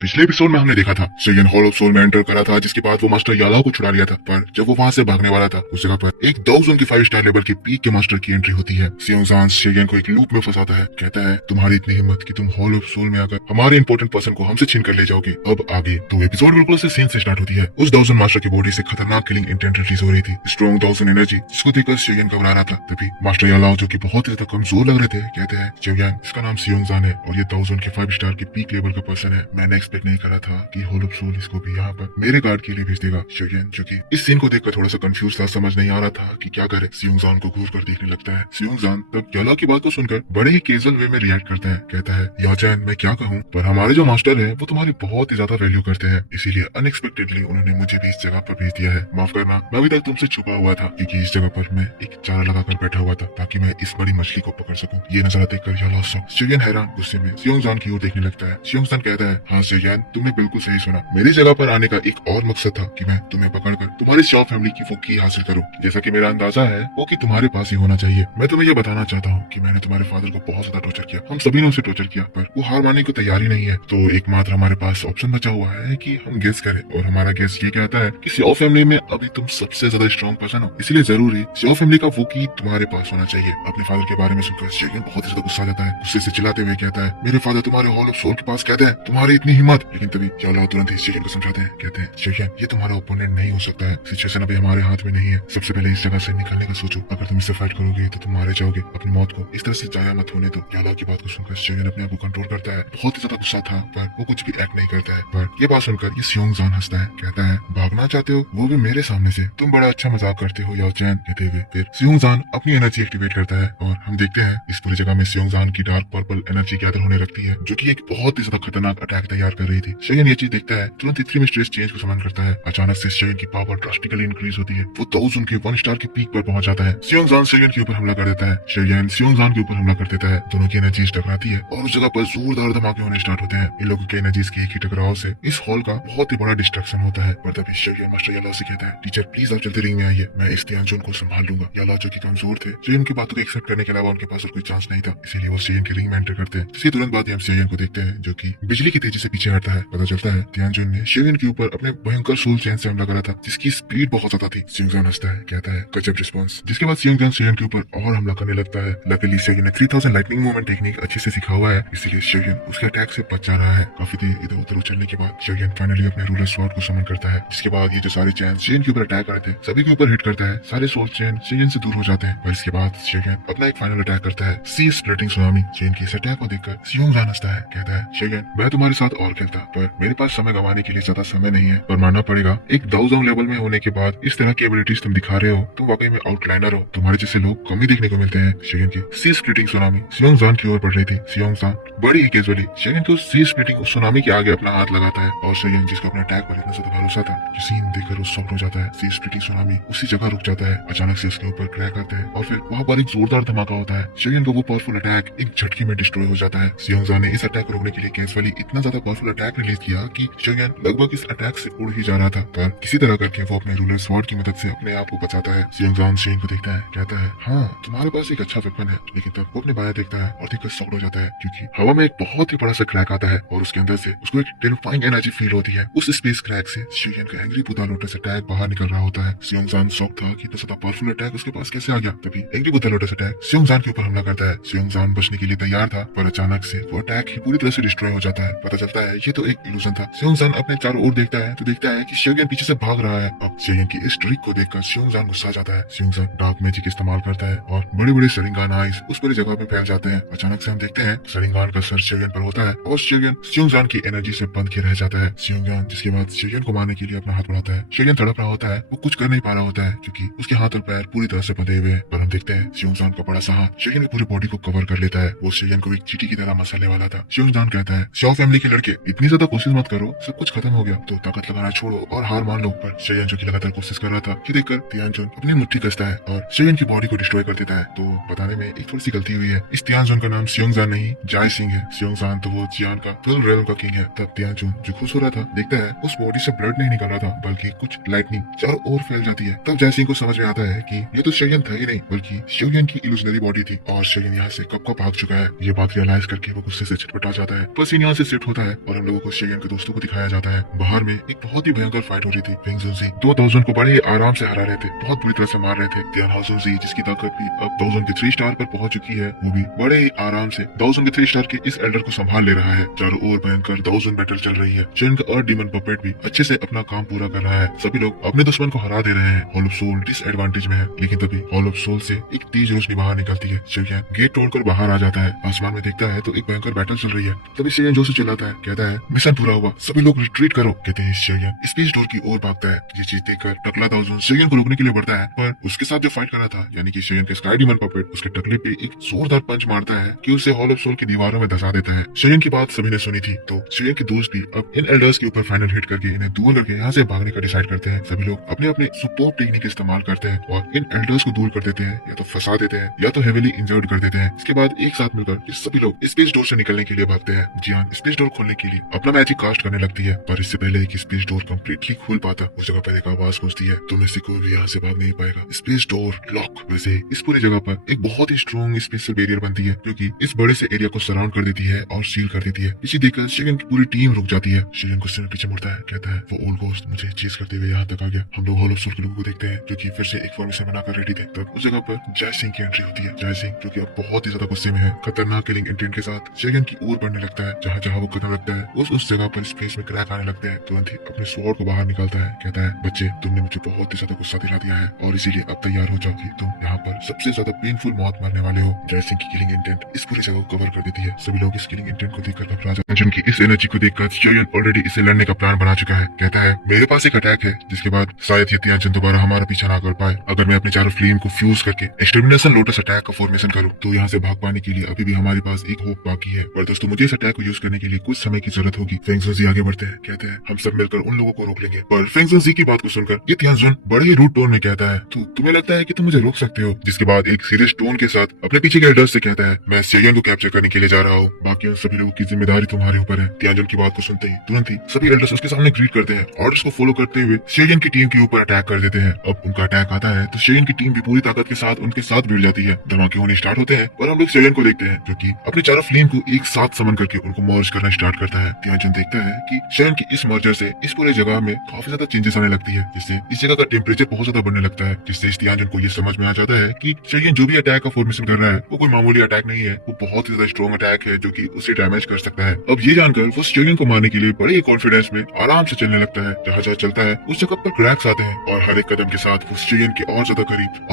पिछले एपिसोड में हमने देखा था शेयन हॉल ऑफ सोल में एंटर करा था, जिसके बाद वो मास्टर यालाओ को छुड़ा लिया था। पर जब वो वहां से भागने वाला था, उस जगह पर एक 2 जोन की 5 स्टार लेवल के पीक के मास्टर की एंट्री होती है। सियोंग शेयन को एक लूप में फंसाता है। कहता है, तुम्हारी इतनी हिम्मत कि तुम हॉल ऑफ सोल में आकर हमारे इंपॉर्टेंट पर्सन को हमसे छीन कर ले जाओगे। अब आगे तो एपिसोड बिल्कुल उसी सीन से स्टार्ट होती है। उस 2 जोन मास्टर की बॉडी से खतरनाक किलिंग इंटेंट रिलीज हो रही थी। स्ट्रॉन्ग 2 जोन एनर्जी, जिसको देखकर शेयन घबरा रहा था। तभी मास्टर यालाओ, जो की बहुत ही ज्यादा कमजोर लग रहे थे, कहते हैं, शेयन, इसका नाम सियोंग है और ये 2 जोन के 5 स्टार के पीक लेवल का पर्सन है। मैंने एक्सपेक्ट नहीं करा था कि हॉल ऑफ सोल इसको भी यहाँ पर मेरे गार्ड के लिए भेज देगा। शेयन, जो कि इस सीन को देखकर थोड़ा सा कंफ्यूज था, समझ नहीं आ रहा था कि क्या करे। सियोंग को घूर कर देखने लगता है। सियोंग तब याला की बात को सुनकर बड़े ही कैजुअल वे में रिएक्ट करता है। कहता है, याचैन, मैं क्या कहूँ, पर हमारे जो मास्टर है वो तुम्हारी बहुत ही ज्यादा वैल्यू करते हैं, इसीलिए अनएक्सपेक्टेडली उन्होंने मुझे भी इस जगह पर भेज दिया है। माफ करना, मैं अभी तक तुमसे छुपा हुआ था, क्योंकि इस जगह पर मैं एक चारा लगाकर बैठा हुआ था ताकि मैं इस बड़ी मछली को पकड़ सकूं। ये नजारा देखकर याला शेयन हैरान गुस्से में सियोंग की ओर देखने लगता है। सियोंग कहता है, हाँ शेयन, तुमने बिल्कुल सही सुना। मेरी जगह पर आने का एक और मकसद था कि मैं तुम्हें पकड़कर तुम्हारी शॉ फैमिली की वो की हासिल करूं। जैसा कि मेरा अंदाजा है वो कि तुम्हारे पास ही होना चाहिए। मैं तुम्हें ये बताना चाहता हूँ कि मैंने तुम्हारे फादर को बहुत ज्यादा टॉर्चर किया, हम सभी ने उसे टॉर्चर किया, पर वो हार मानने को तैयार ही नहीं है। तो एकमात्र हमारे पास ऑप्शन बचा हुआ है कि हम गेस करें, और हमारा गेस ये कहता है कि शॉ फैमिली में अभी तुम सबसे ज्यादा स्ट्रॉन्ग पर्सन हो, इसलिए जरूरी शॉ फैमिली का वो की तुम्हारे पास होना चाहिए। अपने फादर के बारे में सुनकर शेयन बहुत ही ज्यादा गुस्सा आ जाता है। गुस्से से चिल्लाते हुए कहता है, मेरे फादर तुम्हारे हॉल ऑफ सोल के पास कहते हैं, तुम्हारी इतनी हिम्मत। लेकिन तभी याला तुरंत ही शेयन को समझाते हैं। कहते हैं, शेयन, ये तुम्हारा ओपोनेंट नहीं हो सकता है, सिचुएशन अभी हमारे हाथ में नहीं है। सबसे पहले इस जगह से निकलने का सोचो, अगर तुम इससे फाइट करोगे तो तुम मारे जाओगे। अपनी मौत को इस तरह से जाया मत होने दो। याला की बात को सुनकर शेयन अपने आप को कंट्रोल करता है। बहुत ही ज्यादा गुस्सा था, पर वो कुछ भी एक्ट नहीं करता है। पर ये बात सुनकर ये सियोंग हंसता है। कहता है, भागना चाहते हो, वो भी मेरे सामने से, तुम बड़ा अच्छा मजाक करते हो याओचैन। कहते हुए फिर सियोंग अपनी एनर्जी एक्टिवेट करता है और हम देखते हैं इस पूरी जगह में सियोंग की डार्क पर्पल एनर्जी गैदर होने लगती है, जो की एक बहुत ही ज्यादा खतरनाक अटैक तैयार कर रही थी। शेयन ये चीज देखता है, तुरंत इतनी में स्ट्रेस चेंज को समन करता है। अचानक से शेयन की पावर ड्रास्टिकली इंक्रीज होती है। वो 1000 के 1 स्टार के पीक पर पहुंच जाता है। सियोंग शेयन के ऊपर हमला कर देता है। शेयन सियोंग के ऊपर हमला कर देता है। दोनों की एनर्जीज टकराती है और उस जगह पर जोरदार धमाके होने स्टार्ट होते हैं। इन लोगों की एनर्जीज के एक ही टकराव से इस हॉल का बहुत ही बड़ा डिस्ट्रक्शन होता है। पर तभी शेयन मास्टर याला से कहता है, टीचर प्लीज आप जल्दी रिंग में आइए, मैं इस तियानजुन को संभाल लूंगा। याला, जो की कमजोर थे, शेयन की बातों को एक्सेप्ट करने के अलावा उनके पास और कोई चांस नहीं था, इसीलिए वो शेयन की रिंग में एंटर करते हैं। जिसके तुरंत बाद हम शेयन को देखते हैं, जो की बिजली की तेजी से पीछे हटता है। पता चलता है तियानजुन ने शेयन के ऊपर अपने भयंकर सोल चैन से हमला करा था, जिसकी स्पीड बहुत ज्यादा थी। सियोंग हंसता है, कहता है, गजब रिस्पॉन्स। जिसके बाद सियोंग शेयन के ऊपर और हमला करने लगता है। लकीली शेयन ने 3000 लाइटनिंग मूवमेंट टेक्निक अच्छे से सीखा हुआ है, इसीलिए शेयन उसके अटैक से बच जा रहा है। काफी देर इधर उधर उछलने के बाद शेयन फाइनली अपने रूलर स्वॉर्ड को समन करता है। जिसके बाद ये जो सारे चैन शेयन के ऊपर अटैक करते हैं, सभी के ऊपर हिट करता है। सारे सोल चैन शेयन से दूर हो जाते हैं। और इसके बाद शेयन अपना एक फाइनल अटैक करता है, सी स्प्लिटिंग सुनामी। शेयन की इस अटैक को देखकर सियोंग हंसता है। कहता है, शेयन, मैं तुम्हारे साथ और खेलता, पर मेरे पास समय गंवाने के लिए ज्यादा समय नहीं है। पर मानना पड़ेगा, एक 1000 लेवल में होने के बाद इस तरह की एबिलिटीज तुम दिखा रहे हो, तुम वाकई में आउटलाइनर हो। तुम्हारे जैसे लोग कम ही देखने को मिलते हैं। शेयन की सी स्प्लिटिंग सुनामी सियोंग की ओर बढ़ रही थी। सियोंग बड़ी ही कैजुअली शेयन को सी स्प्लिटिंग सुनामी के आगे अपना हाथ लगाता है, और शेयन, जिसको अपने अटैक पर इतना ज्यादा भरोसा था, जो सीन देखकर वो शॉक हो जाता है। सी स्प्लिटिंग सुनामी उसी जगह रुक जाता है। अचानक से उसके ऊपर क्रैक आता है और फिर वहाँ पर एक जोरदार धमाका होता है। शेयन को वो पावरफुल अटैक एक झटके में डिस्ट्रॉय हो जाता है। सियोंग ने इस अटैक को रोकने के लिए कैजुअली इतना ज्यादा पावरफुल अटैक रिलीज किया कि शेयन लगभग इस अटैक से उड़ ही जा रहा था, पर किसी तरह करके वो अपने रूलर स्वॉर्ड की मदद से अपने आप को बचाता है। सियोंग शेयन को देखता है, कहता है, हाँ, तुम्हारे पास एक अच्छा वेपन है। लेकिन तब वो अपने बाया देखता है और देखकर शॉक हो जाता है, क्योंकि हवा में एक बहुत ही बड़ा सा क्रैक आता है और उसके अंदर से उसको एक टेरिफाइंग एनर्जी फील होती है। उस स्पेस क्रैक से शेयन का एंग्री बुद्धा लोटस अटैक बाहर निकल रहा होता है। सियोंग शॉक था कि इतना ज्यादा पावरफुल अटैक उसके पास कैसे आ गया। तभी एंग्री बुद्धा लोटस अटैक सियोंग के ऊपर हमला करता है। सियोंग बचने के लिए तैयार था, पर अचानक से वो अटैक ही पूरी तरह से डिस्ट्रॉय हो जाता है। पता चलता है ये तो एक इल्यूजन था। सियोंग अपने चारों ओर देखता है तो देखता है कि शेयन पीछे से भाग रहा है। अब शेयन की इस ट्रिक को देखकर सियोंग गुस्सा जाता है। सियोंग डार्क मैजिक इस्तेमाल करता है और बड़े बड़े शरिंगान आइज उस पूरी जगह पे फैल जाते हैं। अचानक से हम देखते हैं शरिंगान का सर शेयन पर होता है और शेयन सियोंग की एनर्जी से बंद के रह जाता है। सियोंग, जिसके बाद शेयन को मारने के लिए अपना हाथ बढ़ाता है। शेयन तड़प रहा होता है, वो कुछ कर नहीं पा रहा होता है क्योंकि उसके हाथ और पैर पूरी तरह से बंधे हुए हैं। पर हम देखते हैं सियोंग का बड़ा सा हाथ शेयन की पूरी बॉडी को कवर कर लेता है। वो शेयन को एक चींटी की तरह मसाले वाला था। सियोंग कहता है, शॉ फैमिली के लड़के, इतनी ज्यादा कोशिश मत करो, सब कुछ खत्म हो गया तो ताकत लगाना छोड़ो और हार मान लो। पर शेयन जो की लगातार कोशिश कर रहा था, ये देखकर तियानजुन अपनी मुट्ठी कसता है और शेयन की बॉडी को डिस्ट्रॉय कर देता है। तो बताने में एक थोड़ी सी गलती हुई है। इस तियानजुन का नाम सियोंग नहीं जाय सिंह है। सियोंग तो वो जियान का 12 रेलम का किंग है। तब तियानजुन जो खुश हो रहा था, देखता है उस बॉडी से ब्लड नहीं निकल रहा था, बल्कि कुछ लाइटनिंग चारों ओर फैल जाती है। तब जय सिंह को समझ में आता है कि ये तो शेयन था ही नहीं, बल्कि शेयन की इल्यूजनरी बॉडी थी और शेयन यहाँ से कब का भाग चुका है। ये बात रियलाइज करके वो गुस्से से छटपटा जाता है। बस यहाँ से शिफ्ट होता है और हम लोगों को शेयन के दोस्तों को दिखाया जाता है। बाहर में एक बहुत ही भयंकर फाइट हो रही थी। फेंग जुनजी 2000 को बड़े आराम से हरा रहे थे, बहुत बुरी तरह से मार रहे थे। तियान हाओजुनजी जिसकी ताकत भी अब 2000 के 3 स्टार पर पहुंच चुकी है, वो भी बड़े ही आराम से 2000 के 3 स्टार के इस एल्डर को संभाल ले रहा है। चारों ओर भयंकर 2000 बैटल चल रही है। शेयन का अर्थ डीमन पपेट भी अच्छे से अपना काम पूरा कर रहा है। सभी लोग अपने दुश्मन को हरा दे रहे हैं। हॉल ऑफ सोल डिसएडवांटेज में है, लेकिन तभी हॉल ऑफ सोल से एक तेज रोशनी बाहर निकलती है। शेयन गेट तोड़कर बाहर आ जाता है। आसमान में देखता है तो एक भयंकर बैटल चल रही है। तभी शेयन जोर से चिल्लाता है, कहता है मिशन पूरा हुआ, सभी लोग रिट्रीट करो। कहते हैं शेयन स्पेस डोर की ओर भागता है। ये चीज देखकर टकला ताओजुन शेयन को रोकने के लिए बढ़ता है, पर उसके साथ जो फाइट कर रहा था यानी कि शेयन के स्काई डीमन पपेट उसके टकले पे एक जोरदार पंच मारता है कि उसे हॉल ऑफ सोल की दीवारों में धसा देता है। शेयन की बात सभी ने सुनी थी, तो शेयन के दोस्त भी अब इन एल्डर्स के ऊपर फाइनल हिट करके इन्हें दूर करके यहाँ से भागने का डिसाइड करते हैं। सभी लोग अपने अपने सुपर टेक्निक इस्तेमाल करते हैं और इन एल्डर्स को दूर कर देते हैं, या तो फंसा देते हैं या तो हेवीली इंजर्ड कर देते हैं। इसके बाद एक साथ मिलकर ये सभी लोग स्पेस डोर से निकलने के लिए भागते हैं। जियान स्पेस डोर खोलने के लिए अपना मैजिक कास्ट करने लगती है, पर इससे पहले कि स्पेस डोर कंप्लीटली खुल पाता उस जगह पर एक आवाज गूंजती है, तुम में से कोई भी यहाँ से भाग नहीं पाएगा, स्पेस डोर लॉक। वैसे इस पूरी जगह पर एक बहुत ही स्ट्रॉन्ग स्पेशल बैरियर बनती है, जो कि इस बड़े से एरिया को सराउंड कर देती है और सील कर देती है। इसे देखकर शेयन की पूरी टीम रुक जाती है। शेयन गुस्से में पीछे मुड़ता है, कहता है वो ओल्ड घोस्ट मुझे चेज करते हुए यहाँ तक आ गया। हम लोग हॉल ऑफ सोल के लोगों को देखते हैं जो कि फिर से एक फॉर्मेशन बनाकर रेडी थे। तब उस जगह पर जय सिंह की एंट्री होती है। जय सिंह जो कि अब बहुत ही ज्यादा गुस्से में है, खतरनाक किलिंग इंटेंट के साथ शेयन की ओर बढ़ने लगता है। जहाँ जहाँ वो कदम रखता है उस जगह पर स्पेस में क्रैक आने लगते हैं। तुरंत ही अपने स्वॉर्ड को बाहर निकालता है, कहता है बच्चे तुमने मुझे बहुत ही ज्यादा गुस्सा दिला दिया है और इसीलिए अब तैयार हो जाओ कि तुम यहाँ पर सबसे ज्यादा पेनफुल मौत मरने वाले हो। जय सिंह की किलिंग इंटेंट इस पूरी जगह को कवर कर देती है। सभी लोग इस किलिंग इंटेंट को देखकर घबरा जाते हैं। जिनकी इस एनर्जी को देखकर शेयन ऑलरेडी इसे लड़ने का प्लान बना चुका है। कहता है मेरे पास एक अटैक है जिसके बाद शायद ये तियानजन दोबारा हमारा पीछा ना कर पाए। अगर मैं अपने चारों फ्लेम को फ्यूज करके एक्सटर्मिनेशन लोटस अटैक का फॉर्मेशन करूं तो यहाँ से भाग पाने के लिए अभी भी हमारे पास एक होप बाकी है। पर दोस्तों मुझे इस अटैक को यूज करने के लिए कुछ समय की जरूरत होगी। फेंग जुनजी आगे बढ़ते हैं, कहते हैं हम सब मिलकर उन लोगों को रोक लेंगे। पर फेंग जुनजी की बात को सुनकर ये तियानजुन बड़े ही रूड टोन में कहता है तुम्हें लगता है कि तुम मुझे रोक सकते हो। जिसके बाद एक सीरियस टोन के साथ अपने पीछे के एल्डर्स से कहता है मैं शेयन को कैप्चर करने के लिए जा रहा हूँ, बाकी उन सभी लोगों की जिम्मेदारी तुम्हारे ऊपर है। तियानजुन की बात को सुनते ही तुरंत ही सभी एल्डर्स उसके सामने ग्रीट करते हैं। ऑर्डर्स को फॉलो करते हुए शेयन की टीम के ऊपर अटैक कर देते हैं। अब उनका अटैक आता है तो शेयन की टीम भी पूरी ताकत के साथ उनके साथ भिड़ जाती है। धमाके होने स्टार्ट होते हैं और हम लोग शेयन को देखते हैं जो कि अपने चारों फ्लेम को एक साथ समन करके उनको मर्ज करना स्टार्ट करता है। तियानजुन देखता है कि शेयन की इस मर्जर से इस पूरे जगह में काफी ज्यादा चेंजेस आने लगती है, जिससे इस जगह का टेम्परेचर बहुत ज्यादा बढ़ने लगता है। जिससे इस तियानजुन को ये समझ में आ जाता है कि शेयन जो भी अटैक का फॉर्मेशन कर रहा है वो कोई मामूली अटैक नहीं है, वो बहुत ही ज्यादा स्ट्रॉन्ग अटैक है जो कि उसे डैमेज कर सकता है। अब ये जानकर वो शेयन को मारने के लिए बड़े कॉन्फिडेंस में आराम से चलने लगता है। जहाँ जहाँ चलता है उस जगह पर क्रैक्स आते हैं और हर एक कदम के साथ वो शेयन के और ज्यादा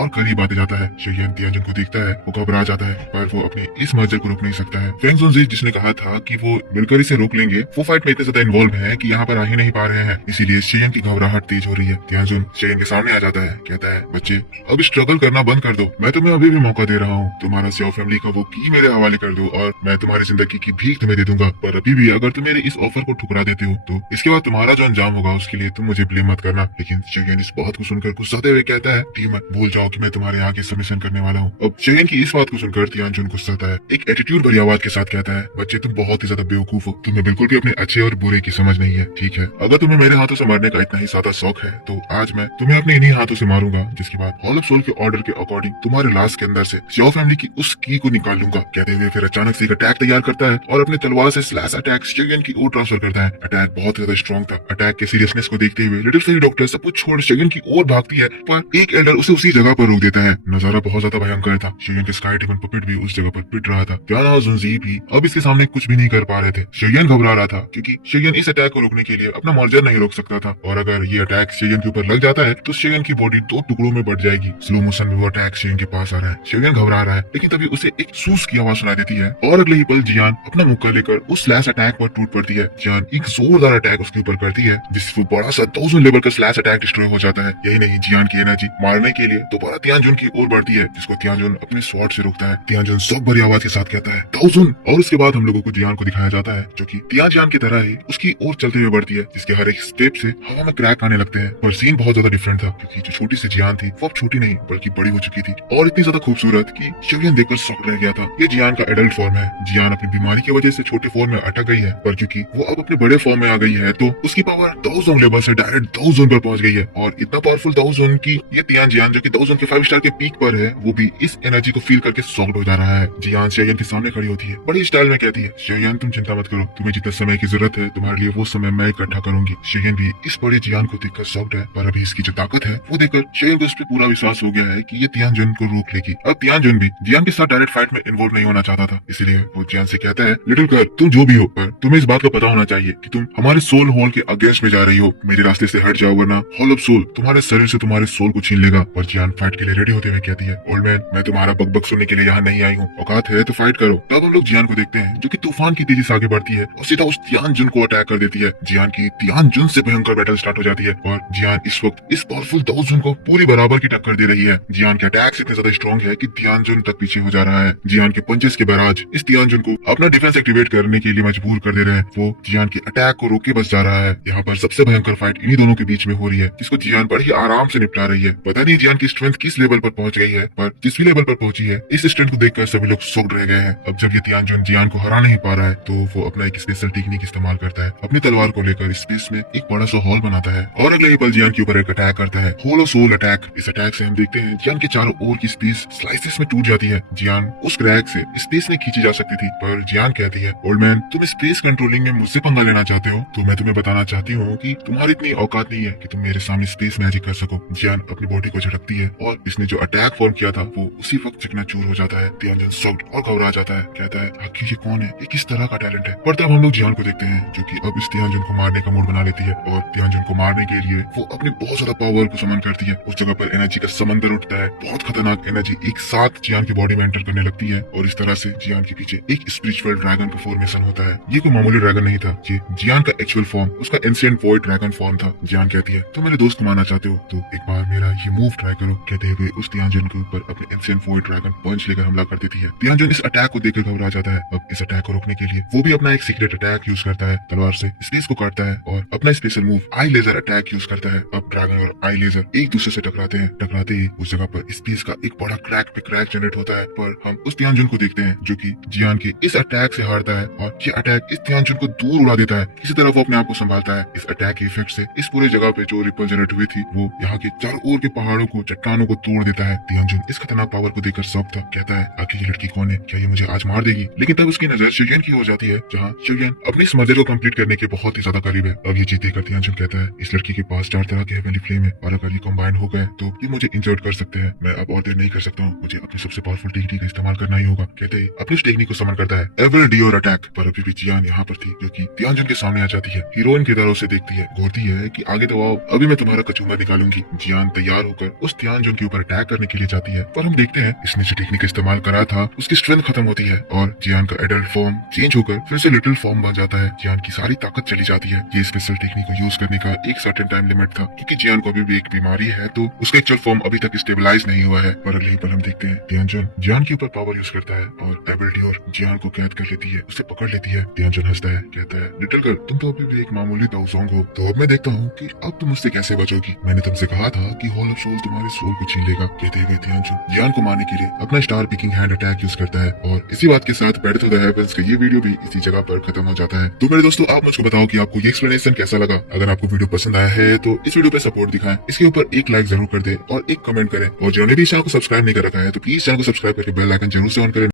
करीब आते जाता है। शेयन तियानजुन को देखता है, वो घबरा जाता है, पर वो अपने इस मर्जर को रोक नहीं सकता है। फेंग जुनजी जिसने कहा था कि वो मिलकर इसे रोक लेंगे, वो फाइट में इतने ज्यादा इन्वॉल्व है कि यहाँ पर आ ही नहीं पा रहे हैं, इसीलिए शेयन की घबराहट तेज हो रही है। तियानजुन शेयन के सामने आ जाता है, कहता है बच्चे अब स्ट्रगल करना बंद कर दो, मैं तुम्हें अभी भी मौका दे रहा हूँ, तुम्हारा स्याओ फैमिली का वो की मेरे हवाले कर दो और मैं तुम्हारी जिंदगी की भीख तुम्हें दे दूंगा। पर अभी भी अगर तुम मेरे इस ऑफर को ठुकरा देते हो तो इसके बाद तुम्हारा जो अंजाम होगा उसके लिए तुम मुझे ब्लेम मत करना। लेकिन शेयन इस बात को सुनकर गुस्साते हुए कहता है टीम भूल जाओ कि मैं तुम्हारे आगे सबमिशन करने वाला हूँ। अब शेयन की इस बात को सुनकर तियानजुन गुस्साता है, एक एटीट्यूड भरी आवाज के साथ कहता है बच्चे तुम बहुत ही ज्यादा बेवकूफ हो, तुम्हें बिल्कुल भी अपने अच्छे और बुरे की समझ नहीं है। ठीक है, अगर तुम्हें मेरे हाथों से मारने का इतना ही ज्यादा शौक है तो आज मैं तुम्हें अपने इन्हीं हाथों से मारूंगा। जिसके बाद हॉल ऑफ सोल के ऑर्डर के अकॉर्डिंग तुम्हारे लाश के अंदर से स्याओ फैमिली की उस की को निकाल लूंगा। कहते हुए फिर अचानक से एक अटैक तैयार करता है और अपने तलवार से स्लैश अटैक शेयन की ओर ट्रांसफर करता है। अटैक बहुत ज्यादा स्ट्रॉन्ग था। अटैक के सीरियसनेस को देखते हुए लिटिल फेरी डॉक्टर सब कुछ छोड़ शेयन की ओर भागती है, पर एक एल्डर उसे उसी जगह पर रोक देता है। नजारा बहुत ज्यादा भयंकर था। शेयन के स्काई डीमन पपेट भी उस जगह पर पिट रहा था। तियान हाओजुनजी भी अब इसके सामने कुछ भी नहीं कर पा रहे थे। शेयन घबरा रहा था क्योंकि शेयन इस अटैक को रोकने के लिए अपना मर्जर नहीं रोक सकता था, और अगर ये अटैक शेयन के ऊपर लग जाता है तो शेयन की बॉडी 2 टुकड़ों में बढ़ जाएगी। स्लो मोशन में वो अटैक शेयन के पास आ रहा है। शेयन घबरा रहा है, लेकिन तभी उसे एक सूस की आवाज सुनाई देती है और अगले ही पल जियान अपना मुक्का लेकर उस स्लैश अटैक पर टूट पड़ती है। जियान एक जोरदार अटैक उसके ऊपर करती है जिससे वो बड़ा सा 1000 लेवल का स्लैश अटैक डिस्ट्रॉय हो जाता है। यही नहीं, जियान की एनर्जी मारने के लिए दोबारा तियानजुन की ओर बढ़ती है, जिसको तियानजुन अपने स्वॉर्ड से रोकता है। तियानजुन सब बड़ी आवाज के साथ कहता है 1000, और उसके बाद हम लोगों को जियान को दिखाया जाता है जो कि तियानजान की तरह ही उसकी ओर चलते हुए बढ़ती है, जिसके हर एक स्टेप से हवा में क्रैक आने लगते हैं। पर सीन बहुत ज्यादा डिफरेंट था क्योंकि जो छोटी सी जियान थी वो अब छोटी नहीं बल्कि बड़ी हो चुकी थी और इतनी ज्यादा खूबसूरत कि शेयन देखकर शॉक रह गया था। ये जियान का एडल्ट फॉर्म है। जियान अपनी बीमारी की वजह से छोटे फॉर्म में अटक गई है, पर क्योंकि वो अब अपने बड़े फॉर्म में आ गई है तो उसकी पावर 1000 लेवल से डायरेक्ट 1000 पर पहुंच गई है, और इतना पावरफुल 1000 की ये तियान जियान जो कि 1000 के 5 स्टार के पीक पर है वो भी इस एनर्जी को फील करके शॉक्ड हो जा रहा है। जियान शेयन के सामने खड़ी होती है, बड़ी स्टाइल में कहती है शेयन तुम चिंता मत करो, तुम्हें जितना समय की जरूरत है तुम्हारे लिए वो समय मैं इकट्ठा करूंगी। शेयन भी इस बड़े जियान को देखकर शॉक्ड है, पर अभी इसकी जो ताकत है वो देखकर शेयन को इस पे पूरा विश्वास हो गया है कि ये तियानजुन को रोक लेगी। अब तियानजुन भी जियान के साथ डायरेक्ट फाइट में इन्वॉल्व नहीं होना चाहता था, इसीलिए वो जियान से कहता है, लिटिल गर्ल तुम जो भी हो पर तुम्हें इस बात का पता होना चाहिए कि तुम हमारे सोल होल के अगेंस्ट में जा रही हो। मेरे रास्ते से हट जाओ वरना हॉल ऑफ सोल तुम्हारे शरीर से तुम्हारे सोल को छीन लेगा। और जियान फाइट के लिए रेडी होते हुए कहती है, ओल्ड मैन मैं तुम्हारा बकबक सुनने के लिए यहाँ नहीं आई हूँ, औकात है तो फाइट करो। तब हम लोग जियान को देखते हैं जो कि तूफान की तेजी से आगे बढ़ती है और सीधा उस तियानजुन को अटैक कर देती है। जियान की तियानजुन से भयंकर बैटल स्टार्ट हो जाती है और जियान इस वक्त इस पावरफुल दाओजुन को पूरी बराबर की टक्कर दे रही है। जियान के अटैक्स इतने ज्यादा स्ट्रॉन्ग है कि तियानजुन तक पीछे हो जा रहा है। जियान के पंचेस के बैराज इस तियानजुन को अपना डिफेंस एक्टिवेट करने के लिए मजबूर कर दे रहे हैं। वो जियान के अटैक को रोके बच जा रहा है। यहाँ पर सबसे भयंकर फाइट इन्हीं दोनों के बीच में हो रही है, जिसको जियान बड़ी आराम से निपटा रही है। पता नहीं जियान की स्ट्रेंथ किस लेवल पर पहुंच गई है, पर जिस भी लेवल पर पहुंची है इस स्ट्रेंथ को देखकर सभी लोग शॉक्ड रह गए हैं। अब जब ये तियानजुन जियान को हरा नहीं पा रहा है तो वो अपना एक स्पेशल टेक्निक इस्तेमाल करता है। अपनी तलवार को लेकर स्पेस में एक बड़ा सा हॉल बनाता है और अगले ही पल जियान के ऊपर एक अटैक करता है, होल ऑफ सोल अटैक। इस अटैक से हम देखते हैं जियान के चारों ओर की स्पेस स्लाइसेस में टूट जाती है। जियान उस क्रैक से स्पेस में खींची जा सकती थी, पर जियान कहती है, ओल्ड मैन तुम स्पेस कंट्रोलिंग में मुझसे पंगा लेना चाहते हो तो मैं तुम्हें बताना चाहती हूँ कि तुम्हारी इतनी औकात नहीं है कि तुम मेरे सामने स्पेस मैजिक कर सको। जियान अपनी बॉडी को झटकती है और इसने जो अटैक फॉर्म किया था वो उसी वक्त चकनाचूर हो जाता है। तियानजुन शॉक्ड और घबरा जाता है, कहता है आखिर ये कौन है, ये किस तरह का टैलेंट है। पर तब हम लोग जियान को देखते हैं जो कि अब इस तियानजुन को मारने का मूड बना लेती है और तियानजुन को मारने के लिए वो अपनी बहुत ज्यादा पावर को समन करती है। उस जगह पर एनर्जी का समंदर उठता है, बहुत खतरनाक एनर्जी एक साथ जियान की बॉडी में एंटर करने लगती है और इस तरह से जियान के पीछे एक स्पिरिचुअल ड्रैगन का फॉर्मेशन होता है। ये कोई मामूली ड्रैगन नहीं था, ये जियान का एक्चुअल फॉर्म, उसका एंशिएंट वॉइड ड्रैगन फॉर्म था। जियान कहती है, तो मेरे दोस्त को मारना चाहते हो तो एक बार मेरा ये मूव ट्राई करो। कहते हुए उस तियानजुन के ऊपर अपने एंशिएंट वॉइड ड्रैगन पंच लेकर हमला कर देती है। तियानजुन इस अटैक को देखकर घबरा जाता है। अब इस अटैक को रोकने के लिए वो भी अपना एक सीक्रेट अटैक यूज करता है, तलवार से स्पेस को काटता है और अपना special move eye laser attack use करता है। अब ड्रैगन और आई लेजर एक दूसरे से टकराते हैं। टकराते ही उस जगह पर स्पेस का एक बड़ा क्रैक पे क्रैक जनरेट होता है, पर हम उस तियानजुन को देखते हैं जो कि जियान के इस अटैक से हारता है और ये अटैक इस तियानजुन को दूर उड़ा देता है। किसी तरह वो अपने आप को संभालता है। इस अटैक के इफेक्ट से इस पूरे जगह पे जो रिपल जनरेट हुई थी वो यहाँ के चारों ओर के पहाड़ों को, चट्टानों को तोड़ देता है। तियानजुन इस खतरनाक पावर को देखकर शॉक था, कहता है आखिर ये लड़की कौन है, क्या ये मुझे आज मार देगी। लेकिन तब उसकी नजर शियोयन की हो जाती है, जहाँ शियोयन अपने इस मर्डर को कंप्लीट करने के बहुत ही ज्यादा करीब है। अब ये जीत देखकर तियानजुन कहता है, इस लड़की के पास 4 तरह के हेवनली फ्लेम है और अगर ये कंबाइन हो गए तो ये मुझे इंजर्ड कर सकते हैं। मैं अब और देर नहीं कर सकता हूँ, मुझे अपनी सबसे पावरफुल टेक्निक का इस्तेमाल करना ही होगा। कहते ही अपनी उस टेक्निक को समन करता है, एवर डियोर अटैक। पर अभी भी जियान यहाँ पर थी, जो कि तियानजुन के सामने आ जाती है। हीरोइन की तरह उसे देखती है, घूरती है कि आगे तो आओ, अभी मैं तुम्हारा कचूमर निकालूंगी। जियान तैयार होकर उस तियानजुन के ऊपर अटैक करने के लिए जाती है, पर हम देखते हैं इसने जो टेक्निक इस्तेमाल करा था उसकी स्ट्रेंथ खत्म होती है और जियान का एडल्ट फॉर्म चेंज होकर फिर से लिटिल फॉर्म बन जाता है। जियान की सारी ताकत चली जाती है। ये स्पेशल टेक्निक को यूज करने का एक सर्टेन टाइम लिमिट था, क्योंकि जियान को अभी भी एक बीमारी है तो उसका एक्चुअल फॉर्म अभी तक स्टेबलाइज नहीं हुआ है। पर अगले पल हम देखते हैं तियानजुन जियान के ऊपर पावर यूज करता है और एबिलिटी और जियान को कैद कर लेती है, उसे पकड़ लेती है। तियानजुन हंसता है, कहता है लिटिल गर्ल तुम तो अभी भी एक मामूली दाओजोंग हो, तो अब मैं देखता हूँ कि अब तुम मुझसे कैसे बचोगी। मैंने तुमसे कहा था कि हॉल ऑफ सोल तुम्हारे सोल को छीन लेगा। कहते हुए तियानजुन जियान को मारने के लिए अपना star picking hand attack use करता है और इसी बात के साथ बैठ टू द हेवंस का ये वीडियो भी इसी जगह पर खत्म हो जाता है। तो मेरे दोस्तों आप मुझको बताओ कि आपको ये एक्सप्लेनेशन कैसा लगा। अगर आपको वीडियो पसंद आया है तो इस वीडियो पे सपोर्ट दिखाएं, इसके ऊपर एक लाइक जरूर कर दे और एक कमेंट करें, और जिन्होंने भी चैनल को सब्सक्राइब नहीं कर रखा है तो प्लीज चैनल को सब्सक्राइब करके बेल आइकन जरूर से ऑन करें।